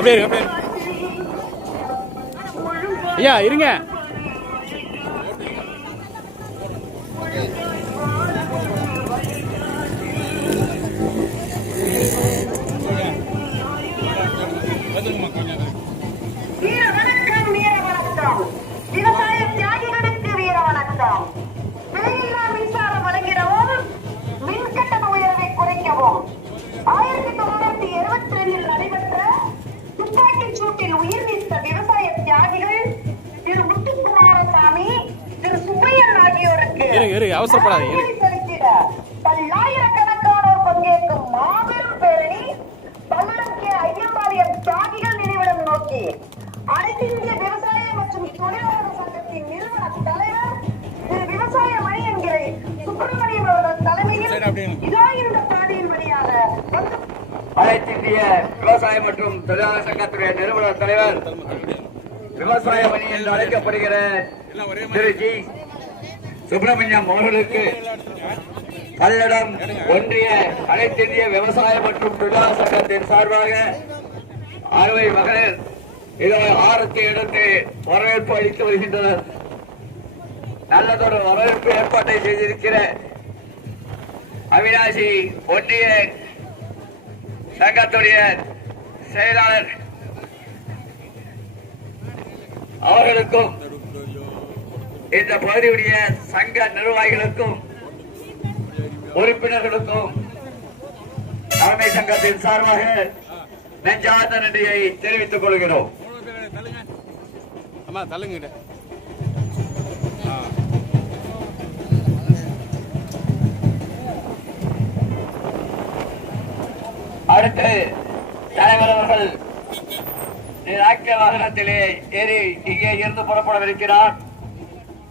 அப்படியே இருங்க அப்படியே ஐயா இருங்க. ஆகியோருக்கு இருங்க, இருங்க, அவசரப்படாதீங்க, பல்லாயிரக்கணக்கானோர் பங்கேற்கும் மாபெரும் பேரணி பல்லடம் கே ஐயம்பாளையம் தியாகிகள் நினைவிடம் நோக்கி அனைத்து இந்திய விவசாய மற்றும் தொழிலாளர் சங்கத்தின் நிறுவன தலைவர் திரு விவசாய மணி என்கிற சுப்பிரமணியம் அவர்கள் தலைமையில் இதோ இந்த பாதையின் வழியாக வந்து அனைத்து இந்திய விவசாய மற்றும் தொழிலாளர் சங்கத்துடைய நிறுவன தலைவர் விவசாய மணி என்று அழைக்கப்படுகிற திரு ஜி. சுப்பிரமணியம் அவர்களுக்கு பல்லடம் ஒன்றிய அனைத்திந்திய விவசாயம் விவசாய மற்றும் தொழிலாளர் சங்கத்தின் சார்பாக அறுவை மகளிர் இதோ ஆரத்தி எடுத்து வரவேற்பு அளித்து வருகின்றனர். நல்லதொரு வரவேற்பு ஏற்பாட்டை செய்திருக்கிற அவினாசி ஒன்றிய சங்கத்துடைய செயலாளர் அவர்களுக்கும் இந்த பகுதியுடைய சங்க நிர்வாகிகளுக்கும் உறுப்பினர்களுக்கும் தலைமை சங்கத்தின் சார்பாக நெஞ்சார்ந்த நன்றியை தெரிவித்துக் கொள்கிறோம். அடுத்து தலைவர் அவர்கள் வாகனத்திலே ஏறி இங்கே இருந்து புறப்படவிருக்கிறார்.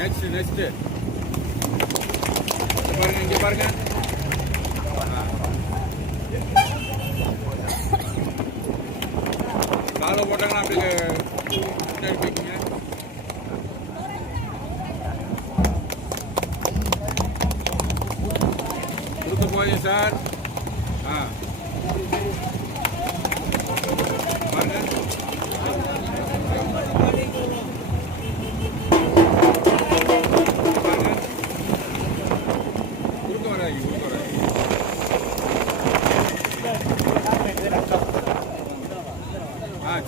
நெக்ஸ்ட் நெக்ஸ்ட் பாருங்க இங்கே பாருங்க காலை போட்டாங்கன்னா அப்படியே பின்னாடி போய்க்குங்க போய் சார் ஆ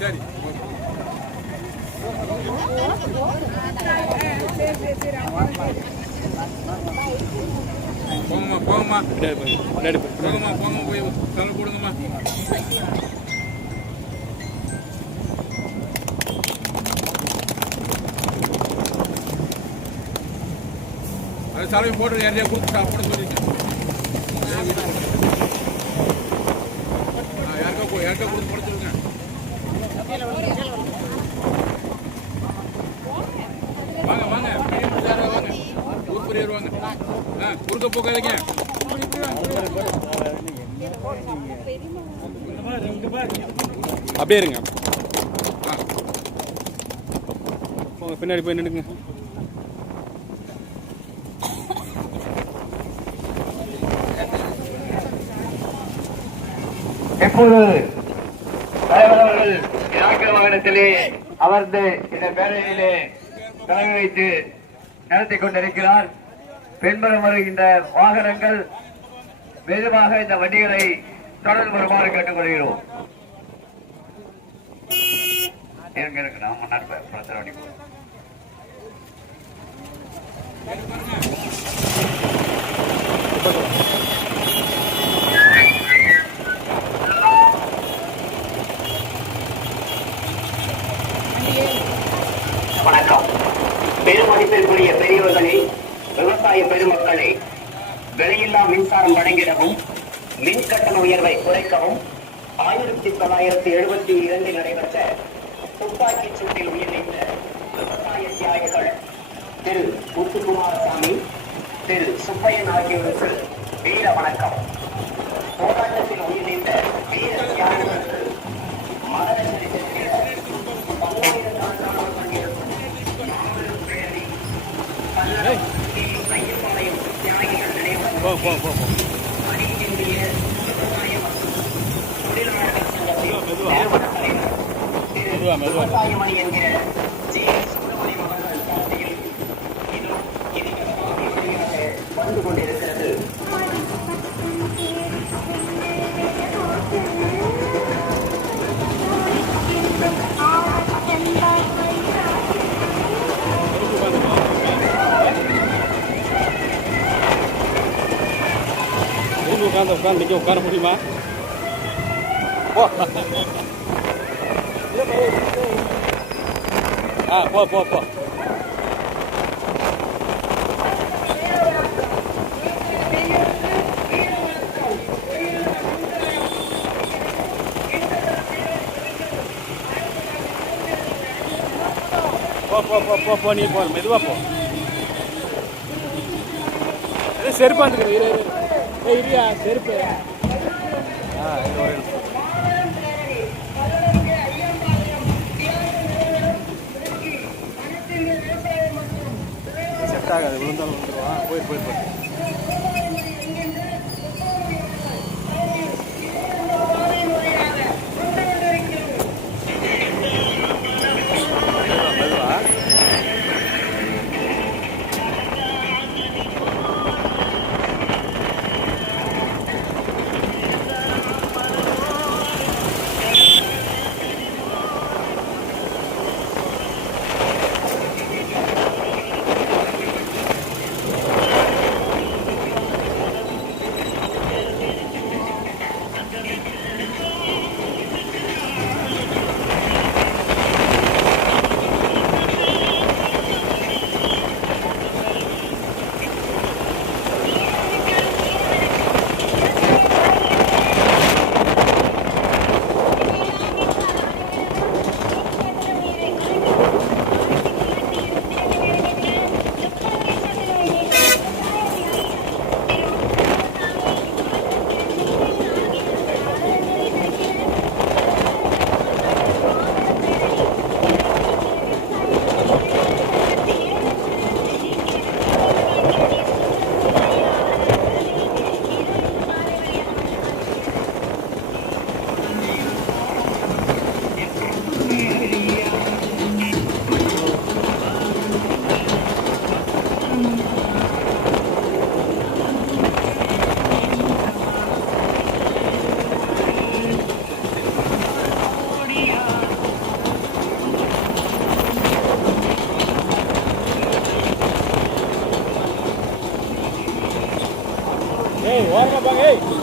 சரி. ஓகே. போங்கம்மா. போங்கம்மா பின்னாடி போய் போங்கம்மா போய் கவலை போடுங்கம்மா அது தலைமை போட்டு யாரையா கொடுத்து சாப்பிட சொல்லிருக்கேன் யாருக்கா யாருக்கா கொடுத்து படுத்துருக்கேன் சொல்லுங்க வாங்க வாங்க பெரிய மனுஷாரா வாங்க ஊர் பெரியவர் வாங்க ஆ குறுக்க போகாதீங்க அப்படியே இருங்க. பின்னாடி போய் நின்றுங்க எப்பொழுது தலைவர் அவர்கள் வாகனத்திலே அமர்ந்து இந்த பேரணியிலே தலைமை வைத்து நடத்தி கொண்டிருக்கிறார். பின்புறம் வருகின்ற வாகனங்கள் மெதுவாக இந்த வண்டிகளை தொடர்ந்து வருமாறு கேட்டுக்கொள்கிறோம். இருங்க இருங்க நான் முன்னாடி பிரச்சனை வணக்கம் பெருமதிப்பிற்குரிய பெரியவர்களே விவசாய பெருமக்களே குறைக்கவும் ஆயிரத்தி தொள்ளாயிரத்தி எழுபத்தி இரண்டில் நடைபெற்ற துப்பாக்கிச் சூட்டில் உயிரிழந்த விவசாய தியாகிகள் திரு முத்துக்குமாரசாமி திரு சுப்பையன் ஆகியோருக்கு வீர வணக்கம். போராட்டத்தில் உயிரிழந்த வீர தியாகிகளுக்கு மரண சரித்திரத்தில் பல்லாயிரக்கணக்கானோர் பங்கேற்கும் பேரணி பல்லடத்தில் ஐயப்பாளையம் தியாகிகள் நினைவு போ போ போ போ அனைத்திந்திய விவசாய மற்றும் தொழிலாளர்கள் சங்கத்தின் மெதுவா. நிறுவன தலைவர் திரு மெதுவா, மெதுவா. விவசாயமணி என்கிற ஜி. சுப்பிரமணியம் அவர்கள் தலைமையில் இன்னும் இனிமையான வழியாக வந்து கொண்டிருக்கிறது உட்காந்து உட்காந்து நிற்க உட்கார முடியுமா போ ஆ போ. போ போ போ போ போ போ போ. மெதுவாக போ செருப்பாந்துக்கிறேன் இரு செருப்பு. ஆ இது ஒரு de ah, fue, fue, fue. Ei, olha, ei!